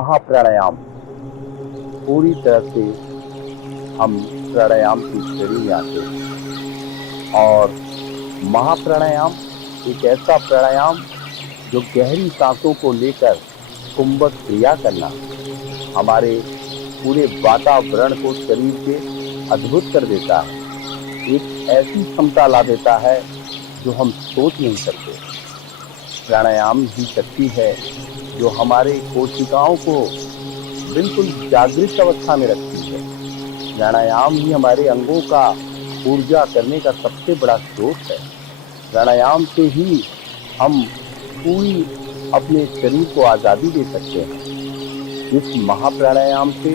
महाप्राणायाम। पूरी तरह से हम प्राणायाम की श्रेणी में आते हैं और महाप्राणायाम एक ऐसा प्राणायाम जो गहरी सांसों को लेकर कुंभक क्रिया करना हमारे पूरे वातावरण को शरीर के अद्भुत कर देता है। एक ऐसी क्षमता ला देता है जो हम सोच नहीं सकते। प्राणायाम ही शक्ति है जो हमारे कोशिकाओं को बिल्कुल जागृत अवस्था में रखती है। प्राणायाम ही हमारे अंगों का ऊर्जा करने का सबसे बड़ा स्रोत है। प्राणायाम से ही हम पूरी अपने शरीर को आज़ादी दे सकते हैं। इस महाप्राणायाम से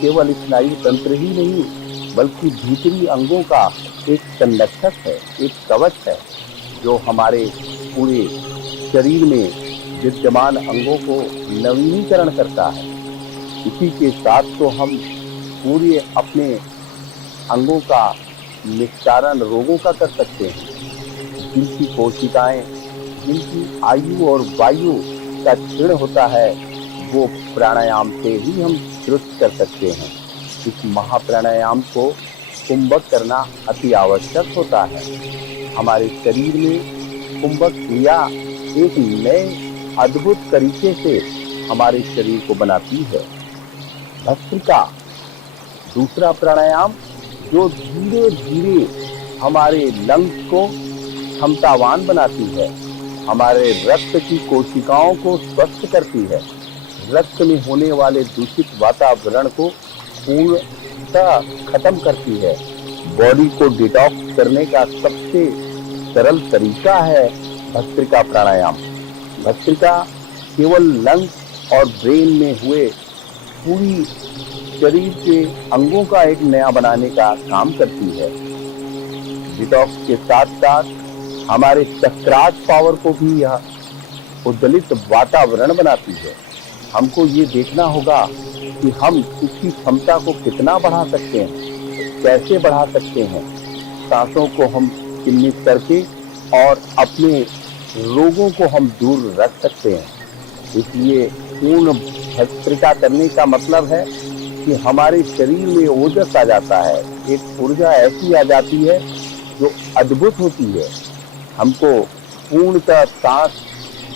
केवल स्नायु तंत्र ही नहीं बल्कि भीतरी अंगों का एक संरक्षक है, एक कवच है जो हमारे पूरे शरीर में विद्यमान अंगों को नवीनीकरण करता है। इसी के साथ तो हम पूरे अपने अंगों का निस्तारण रोगों का कर सकते हैं। जिनकी कोशिकाएं, जिनकी आयु और वायु का क्षीण होता है वो प्राणायाम से ही हम दुरुस्त कर सकते हैं। इस महाप्राणायाम को कुंभक करना अति आवश्यक होता है। हमारे शरीर में कुंभक क्रिया एक नए अद्भुत तरीके से हमारे शरीर को बनाती है। भस्त्रिका दूसरा प्राणायाम जो धीरे धीरे हमारे लंग्स को क्षमतावान बनाती है, हमारे रक्त की कोशिकाओं को स्वस्थ करती है, रक्त में होने वाले दूषित वातावरण को पूर्णतः खत्म करती है। बॉडी को डिटॉक्स करने का सबसे सरल तरीका है भस्त्रिका प्राणायाम। भस्त्रिका केवल लंग्स और ब्रेन में हुए पूरी शरीर के अंगों का एक नया बनाने का काम करती है। डिटॉक्स के साथ साथ हमारे चक्रास पावर को भी यह उद्दलित वातावरण बनाती है। हमको ये देखना होगा कि हम इसकी क्षमता को कितना बढ़ा सकते हैं, कैसे बढ़ा सकते हैं। सांसों को हम चिह्नित करके और अपने रोगों को हम दूर रख सकते हैं। इसलिए पूर्ण भस्त्रिका करने का मतलब है कि हमारे शरीर में ओजस आ जाता है, एक ऊर्जा ऐसी आ जाती है जो अद्भुत होती है। हमको पूर्णतः सांस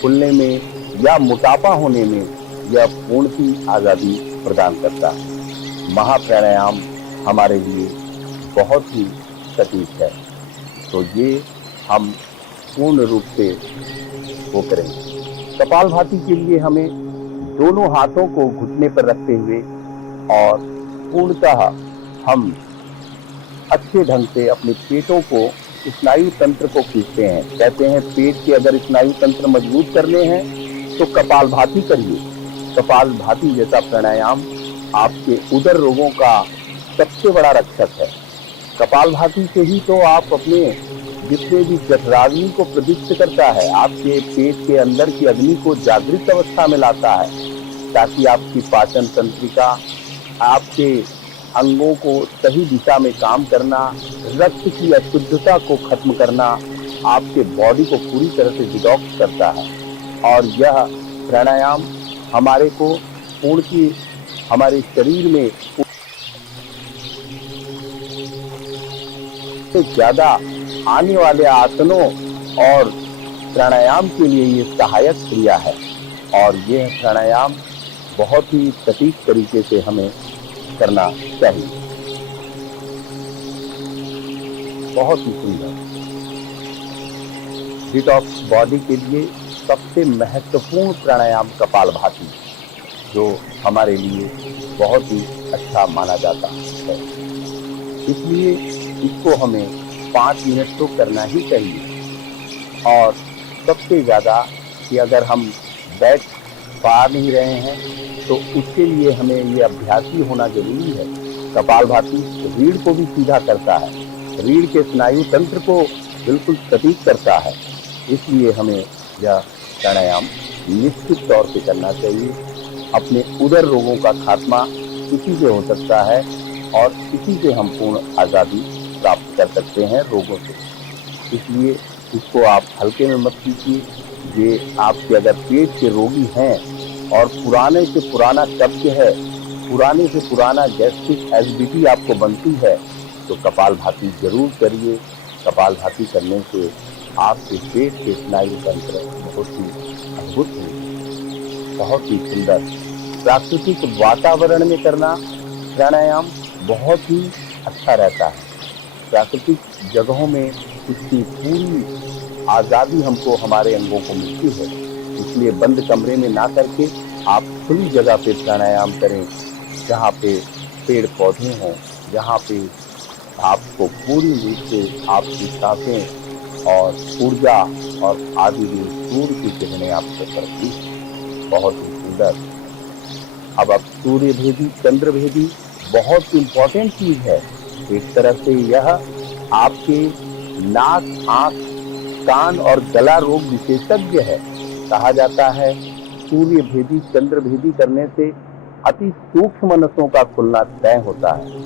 फूलने में या मोटापा होने में यह पूर्ण की आज़ादी प्रदान करता है। महाप्राणायाम हमारे लिए बहुत ही सटीक है, तो ये हम पूर्ण रूप से वो करेंगे। कपालभाति के लिए हमें दोनों हाथों को घुटने पर रखते हुए और पूर्णतः हम अच्छे ढंग से अपने पेटों को, स्नायु तंत्र को खींचते हैं। कहते हैं पेट के अगर स्नायु तंत्र मजबूत करने हैं तो कपालभाति करिए। कपालभाति जैसा प्राणायाम आपके उदर रोगों का सबसे बड़ा रक्षक है। कपालभाति से ही तो आप अपने जितने भी जठराग्नि को प्रदिष्ट करता है, आपके पेट के अंदर की अग्नि को जागृत अवस्था में लाता है, ताकि आपकी पाचन तंत्रिका, आपके अंगों को सही दिशा में काम करना, रक्त की अशुद्धता को खत्म करना, आपके बॉडी को पूरी तरह से डिटॉक्स करता है। और यह प्राणायाम हमारे को पूर्ण की हमारे शरीर में ज्यादा आने वाले आसनों और प्राणायाम के लिए ये सहायक क्रिया है। और यह प्राणायाम बहुत ही सटीक तरीके से हमें करना चाहिए। बहुत ही सुंदर डिटॉक्स बॉडी के लिए सबसे महत्वपूर्ण प्राणायाम कपालभाति, जो हमारे लिए बहुत ही अच्छा माना जाता है। इसलिए इसको हमें 5 मिनट तो करना ही चाहिए। और सबसे ज़्यादा कि अगर हम बैठ पा नहीं रहे हैं तो उसके लिए हमें ये अभ्यासी होना जरूरी है। कपालभाति रीढ़ को भी सीधा करता है, रीढ़ के स्नायु तंत्र को बिल्कुल सटीक करता है। इसलिए हमें यह प्राणायाम निश्चित तौर पे करना चाहिए। अपने उदर रोगों का खात्मा इसी से हो सकता है और इसी से हम पूर्ण आज़ादी प्राप्त कर सकते हैं रोगों से। इसलिए इसको आप हल्के में मत कीजिए। ये आपके अगर पेट के रोगी हैं और पुराने से पुराना कब्ज है, पुराने से पुराना गैस्ट्रिक एसिडिटी आपको बनती है, तो कपालभाति जरूर करिए। कपालभाति करने से आपके पेट के स्नायु तंत्र बहुत ही अद्भुत होंगे, बहुत ही सुंदर। प्राकृतिक वातावरण में करना प्राणायाम बहुत ही अच्छा रहता है। प्राकृतिक जगहों में इसकी पूरी आज़ादी हमको हमारे अंगों को मिलती है, इसलिए बंद कमरे में ना करके आप खुली जगह पे प्राणायाम करें, जहाँ पे पेड़ पौधे हों, जहाँ पे आपको पूरी रूप से आपकी सांसें और ऊर्जा और आदि सूर्य की किरणें आपको करती हैं। बहुत ही सुंदर। अब सूर्यभेदी चंद्रभेदी बहुत इम्पोर्टेंट चीज है। एक तरह से यह आपके नाक, आंख, कान और गला रोग विशेषज्ञ है। कहा जाता है सूर्यभेदी चंद्रभेदी करने से अति सूक्ष्म नसों का खुलना तय होता है,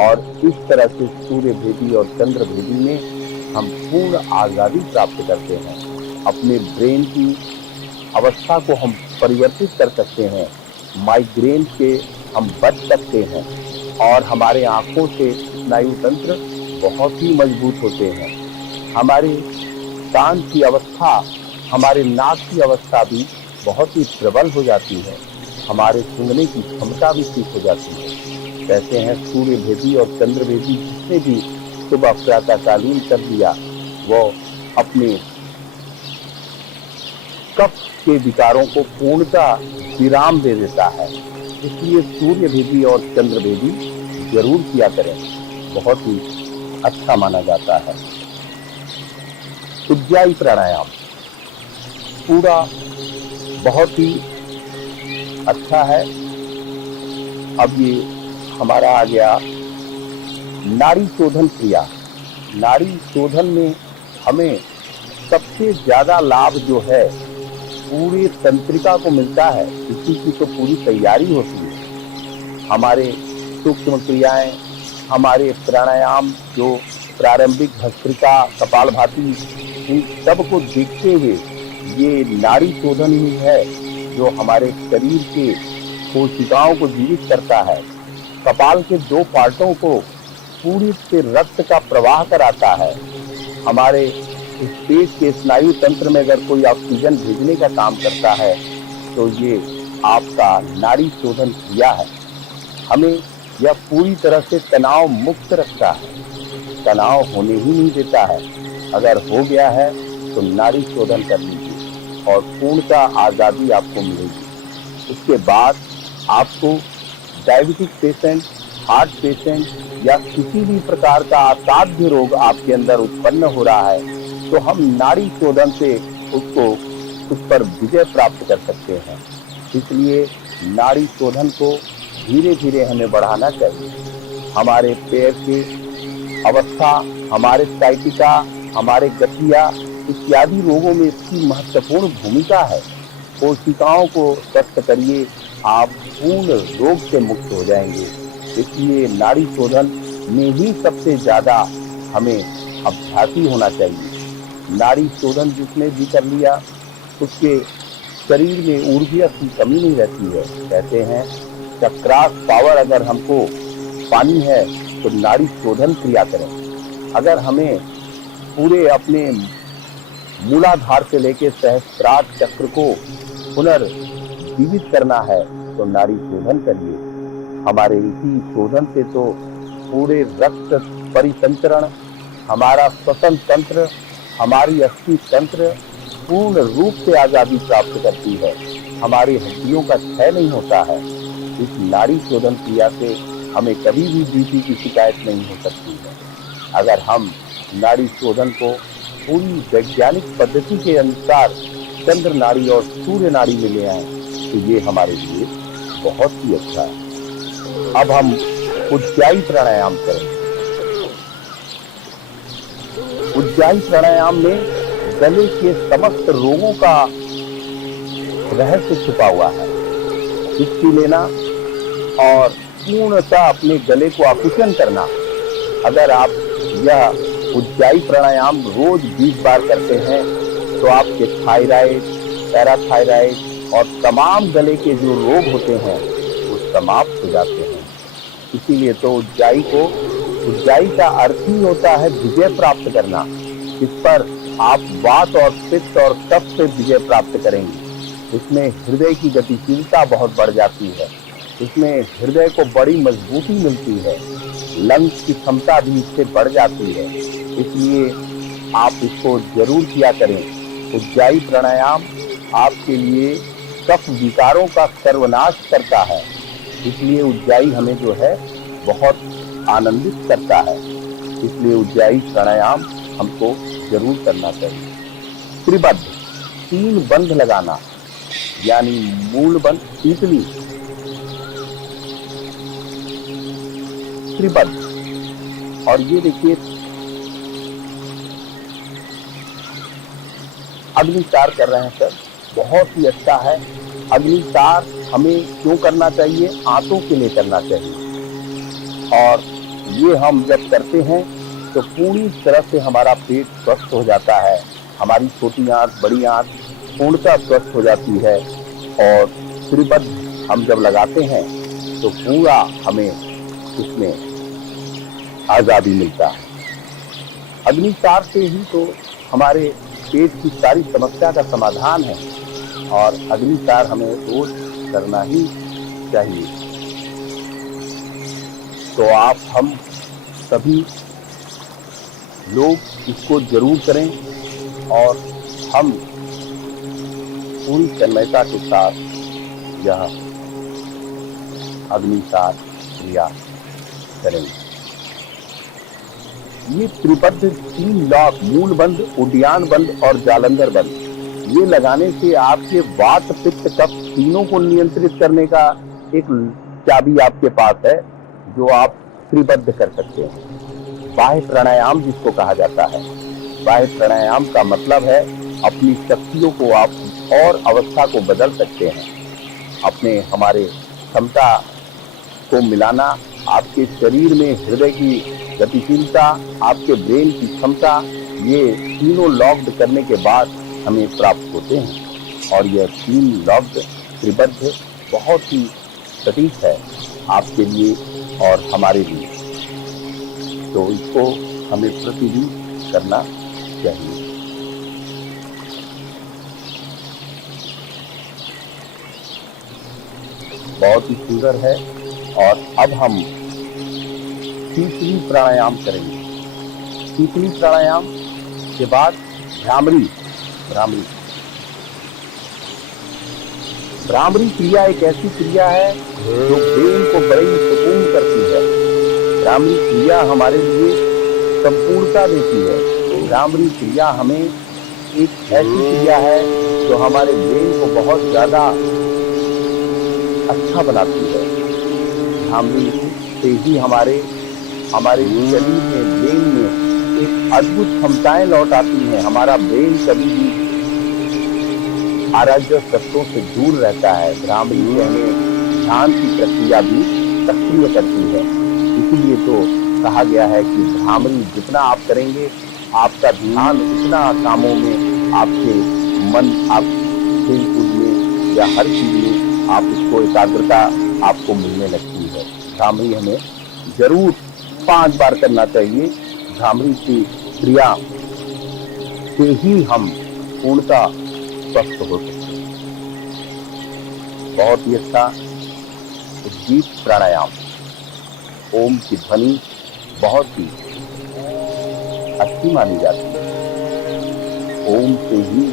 और इस तरह से सूर्यभेदी और चंद्रभेदी में हम पूर्ण आज़ादी प्राप्त करते हैं। अपने ब्रेन की अवस्था को हम परिवर्तित कर सकते हैं, माइग्रेन से हम बच सकते हैं, और हमारे आँखों से स्नायु तंत्र बहुत ही मजबूत होते हैं। हमारे कान की अवस्था, हमारे नाक की अवस्था भी बहुत ही प्रबल हो जाती है, हमारे सूंघने की क्षमता भी ठीक हो जाती है। कहते हैं सूर्यभेदी और चंद्रभेदी जिसने भी सुबह प्रातःकालीन कर दिया, वो अपने कफ के विकारों को पूर्णतः विराम दे देता है। इसलिए सूर्यभेदी और चंद्रभेदी जरूर किया करें, बहुत ही अच्छा माना जाता है। उज्जाई प्राणायाम पूरा बहुत ही अच्छा है। अब ये हमारा आ गया नाड़ी शोधन क्रिया। नाड़ी शोधन में हमें सबसे ज्यादा लाभ जो है पूरे तंत्रिका को मिलता है, इसी की तो पूरी तैयारी होती है। हमारे सूक्ष्म क्रियाएं, हमारे प्राणायाम जो प्रारंभिक भस्त्रिका, कपालभाति, इन सब को देखते हुए ये नाड़ी शोधन ही है जो हमारे शरीर के कोशिकाओं को जीवित करता है। कपाल के 2 पार्टों को पूरी से रक्त का प्रवाह कराता है। हमारे इस पेट के स्नायु तंत्र में अगर कोई ऑक्सीजन भेजने का काम करता है तो ये आपका नाड़ी शोधन क्रिया है। हमें यह पूरी तरह से तनाव मुक्त रखता है, तनाव होने ही नहीं देता है। अगर हो गया है तो नाड़ी शोधन कर लीजिए और पूर्णतः आज़ादी आपको मिलेगी। उसके बाद आपको डायबिटिक पेशेंट, हार्ट पेशेंट या किसी भी प्रकार का असाध्य रोग आपके अंदर उत्पन्न हो रहा है तो हम नाड़ी शोधन से उस पर विजय प्राप्त कर सकते हैं। इसलिए नाड़ी शोधन को धीरे धीरे हमें बढ़ाना चाहिए। हमारे पैर की अवस्था, हमारे साइटिका, हमारे गठिया इत्यादि रोगों में इसकी महत्वपूर्ण भूमिका है। कोशिकाओं को स्वस्थ करिए, आप पूर्ण रोग से मुक्त हो जाएंगे। इसलिए नाड़ी शोधन में ही सबसे ज्यादा हमें अभ्यासी होना चाहिए। नाड़ी शोधन जिसने भी कर लिया उसके शरीर में ऊर्जा की कमी नहीं रहती है। कहते हैं चक्रास पावर अगर हमको पानी है तो नाड़ी शोधन क्रिया करें। अगर हमें पूरे अपने मूलाधार से लेकर सहस्त्रार चक्र को पुनर्जीवित करना है तो नाड़ी शोधन करिए। हमारे इसी शोधन से तो पूरे रक्त परिसंचरण, हमारा श्वसन तंत्र, हमारी अस्थि तंत्र पूर्ण रूप से आजादी प्राप्त करती है। हमारी हड्डियों का क्षय नहीं होता है। इस नाड़ी शोधन क्रिया से हमें कभी भी बीपी की शिकायत नहीं हो सकती है। अगर हम नाड़ी शोधन को पूरी वैज्ञानिक पद्धति के अनुसार चंद्र नाड़ी और सूर्य नाड़ी में ले आए तो ये हमारे लिए बहुत ही अच्छा है। अब हम उज्जाई प्राणायाम करें। उज्जाई प्राणायाम में गले के समस्त रोगों का रहस्य छुपा हुआ है। इसकी लेना और पूर्णतः अपने गले को आकुचन करना। अगर आप यह उज्जाई प्राणायाम रोज 20 बार करते हैं तो आपके थायराइड, पैराथायराइड, और तमाम गले के जो रोग होते हैं वो समाप्त हो जाते हैं। इसीलिए तो उज्जाई का अर्थ ही होता है विजय प्राप्त करना। इस पर आप वात और पित्त और कफ से विजय प्राप्त करेंगे। इसमें हृदय की गतिशीलता बहुत बढ़ जाती है, इसमें हृदय को बड़ी मजबूती मिलती है, लंग्स की क्षमता भी इससे बढ़ जाती है। इसलिए आप इसको जरूर किया करें। उज्जाई प्राणायाम आपके लिए कफ विकारों का सर्वनाश करता है। इसलिए उज्जाई हमें जो है बहुत आनंदित करता है। इसलिए उज्जाई प्राणायाम हमको जरूर करना चाहिए। त्रिबद्ध 3 बंध लगाना, यानी मूल बंध, शीतली, त्रिबद्ध। और ये देखिए अग्निचार कर रहे हैं सर, बहुत ही अच्छा है। अग्निचार हमें क्यों करना चाहिए? आंतों के लिए करना चाहिए। और ये हम जब करते हैं तो पूरी तरह से हमारा पेट स्वस्थ हो जाता है, हमारी छोटी आंत बड़ी आंत पूर्णतः स्वस्थ हो जाती है। और त्रिबद्ध हम जब लगाते हैं तो पूरा हमें इसमें आजादी मिलता है। अग्निचार से ही तो हमारे पेट की सारी समस्या का समाधान है, और अग्निचार हमें रोज करना ही चाहिए। तो हम सभी लोग इसको जरूर करें, और हम पूरी तन्मयता के साथ यह अग्निचार क्रिया करेंगे। ये त्रिबद्ध 3 लॉक, मूल बंध, उड्डयन बंध और जालंधर बंध, ये लगाने से आपके वात पित्त कफ तीनों को नियंत्रित करने का एक चाबी आपके पास है, जो आप त्रिबद्ध कर सकते हैं। बाह्य प्राणायाम जिसको कहा जाता है, बाह्य प्राणायाम का मतलब है अपनी शक्तियों को आप और अवस्था को बदल सकते हैं, अपने हमारे क्षमता को मिलाना, आपके शरीर में हृदय की गतिशीलता, आपके ब्रेन की क्षमता, ये तीनों लॉक्ड करने के बाद हमें प्राप्त होते हैं। और यह 3 लॉक्ड त्रिबद्ध बहुत ही सटीक है आपके लिए और हमारे लिए। तो इसको हमें प्रतिदिन करना चाहिए। बहुत ही सुंदर है। और अब हम शीतली प्राणायाम करेंगे। शीतली प्राणायाम के बाद भ्रामरी क्रिया एक ऐसी क्रिया है जो ब्रेन को बड़ी सुकून करती है। भ्रामरी क्रिया हमारे लिए संपूर्णता देती है। भ्रामरी क्रिया हमें एक ऐसी क्रिया है जो हमारे ब्रेन को बहुत ज्यादा अच्छा बनाती है। भ्रामरी से ही हमारे शरीर में, ब्रेन में एक अद्भुत क्षमताएं लौट आती हैं। हमारा ब्रेन कभी भी अराजक तत्वों से दूर रहता है। भ्रामरी से हमें ध्यान की प्रक्रिया भी सक्रिय करती है। इसीलिए तो कहा गया है कि भ्रामरी जितना आप करेंगे, आपका ध्यान उतना कामों में, आपके मन, आप खेल कूद में या हर चीज में आप उसको एकाग्रता आपको मिलने लगती है। भ्रामरी हमें जरूर 5 बार करना चाहिए। भ्रामरी की क्रिया से ही हम पूर्णतः स्वस्थ हो सकते हैं। बहुत ही अच्छा उद्दीप प्राणायाम, ओम की ध्वनि बहुत ही अच्छी मानी जाती है। ओम से ही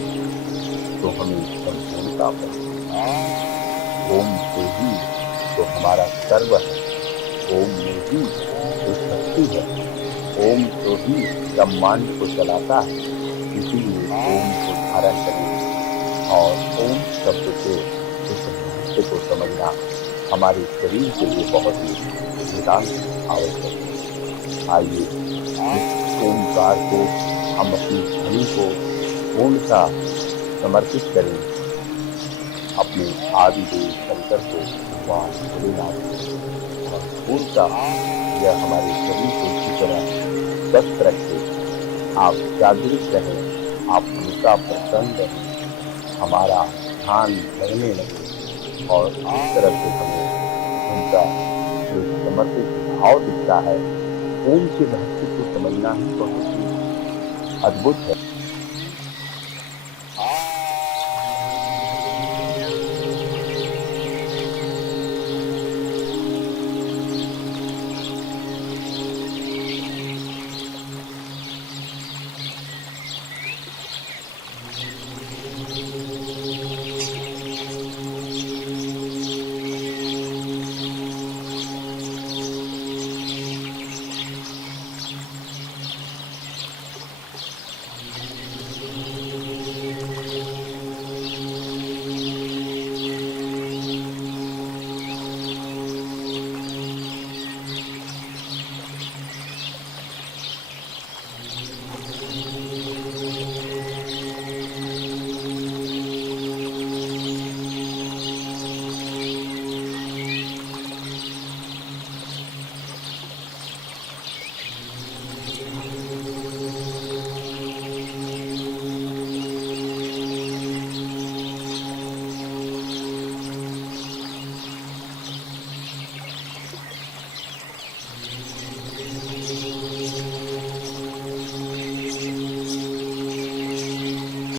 तो हमें संपूर्णता मिलती है, ओम से ही तो हमारा सर्व है, ओम में ही तो शक्ति है, ओम तो ही ब्रह्मांड को चलाता है। इसीलिए ओम को धारण करें और ओम शब्द से उस रहस्य को समझना हमारे शरीर के लिए बहुत ही नितांत आवश्यक है। आइए इस ओमकार को, हम अपनी ध्वनि को पूर्णतः समर्पित करें अपने आदिदेव शंकर को, भगवान भोलेनाथ को, और पूर्णतः यह हमारे शरीर को इसी तरह स्वस्थ रखे। आप जागृत रहें, आप हमेशा प्रसन्न रहें। हमारा ध्यान लगने लगे और इस तरह से हमें उनका जो समर्पित भाव दिखता है, ओम के रहस्य को समझना ही बहुत ही अद्भुत है।